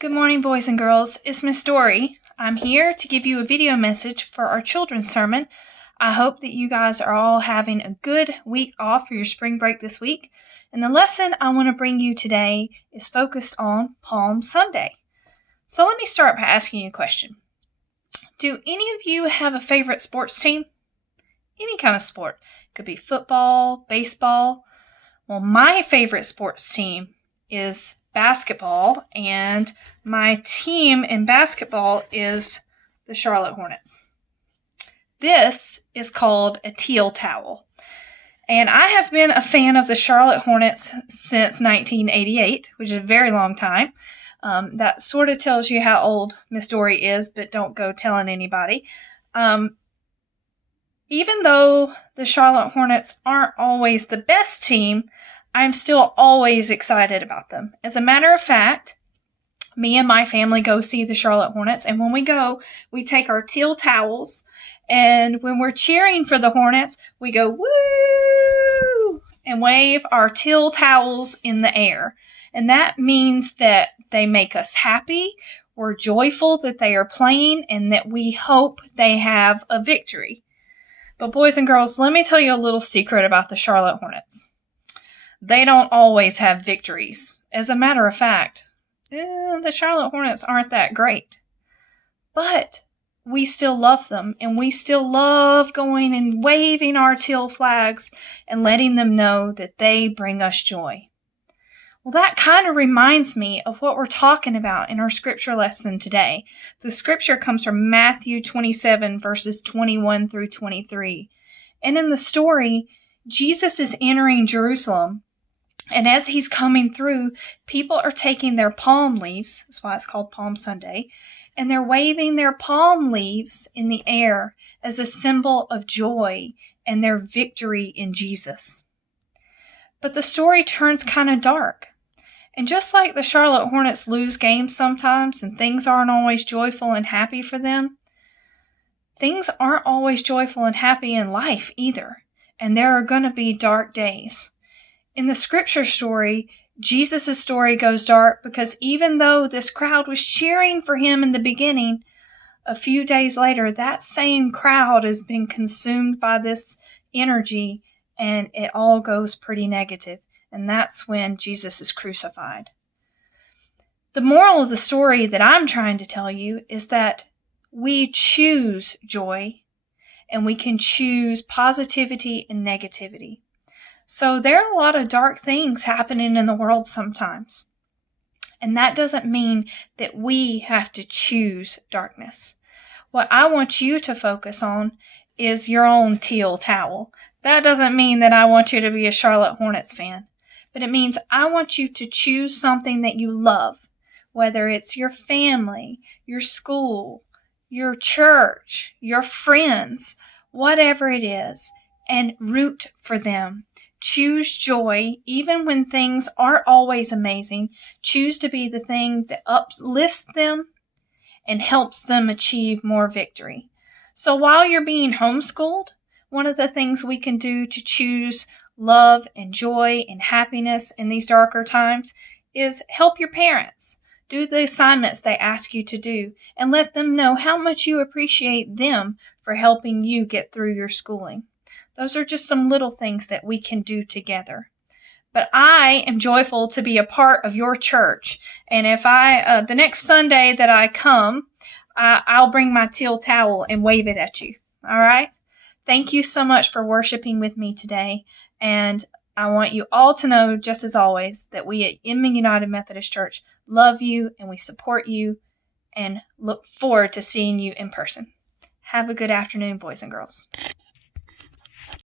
Good morning, boys and girls. It's Miss Dory. I'm here to give you a video message for our children's sermon. I hope that you guys are all having a good week off for your spring break this week. And the lesson I want to bring you today is focused on Palm Sunday. So let me start by asking you a question. Do any of you have a favorite sports team? Any kind of sport. It could be football, baseball. Well, my favorite sports team is basketball, and my team in basketball is the Charlotte Hornets. This is called a teal towel, and I have been a fan of the Charlotte Hornets since 1988, which is a very long time. That sort of tells you how old Miss Dory is, but don't go telling anybody. Even though the Charlotte Hornets aren't always the best team, I'm still always excited about them. As a matter of fact, me and my family go see the Charlotte Hornets, and when we go, we take our teal towels, and when we're cheering for the Hornets, we go, woo, and wave our teal towels in the air. And that means that they make us happy, we're joyful that they are playing, and that we hope they have a victory. But boys and girls, let me tell you a little secret about the Charlotte Hornets. They don't always have victories. As a matter of fact, the Charlotte Hornets aren't that great. But we still love them, and we still love going and waving our teal flags and letting them know that they bring us joy. Well, that kind of reminds me of what we're talking about in our scripture lesson today. The scripture comes from Matthew 27, verses 21 through 23. And in the story, Jesus is entering Jerusalem. And as he's coming through, people are taking their palm leaves, that's why it's called Palm Sunday, and they're waving their palm leaves in the air as a symbol of joy and their victory in Jesus. But the story turns kind of dark. And just like the Charlotte Hornets lose games sometimes and things aren't always joyful and happy for them, things aren't always joyful and happy in life either. And there are going to be dark days. In the scripture story, Jesus' story goes dark because even though this crowd was cheering for him in the beginning, a few days later, that same crowd has been consumed by this energy and it all goes pretty negative. And that's when Jesus is crucified. The moral of the story that I'm trying to tell you is that we choose joy and we can choose positivity and negativity. So there are a lot of dark things happening in the world sometimes. And that doesn't mean that we have to choose darkness. What I want you to focus on is your own teal towel. That doesn't mean that I want you to be a Charlotte Hornets fan. But it means I want you to choose something that you love, whether it's your family, your school, your church, your friends, whatever it is, and root for them. Choose joy, even when things aren't always amazing. Choose to be the thing that uplifts them and helps them achieve more victory. So while you're being homeschooled, one of the things we can do to choose love and joy and happiness in these darker times is help your parents. Do the assignments they ask you to do and let them know how much you appreciate them for helping you get through your schooling. Those are just some little things that we can do together. But I am joyful to be a part of your church. And if the next Sunday that I come, I'll bring my teal towel and wave it at you. All right? Thank you so much for worshiping with me today. And I want you all to know, just as always, that we at Inman United Methodist Church love you and we support you and look forward to seeing you in person. Have a good afternoon, boys and girls.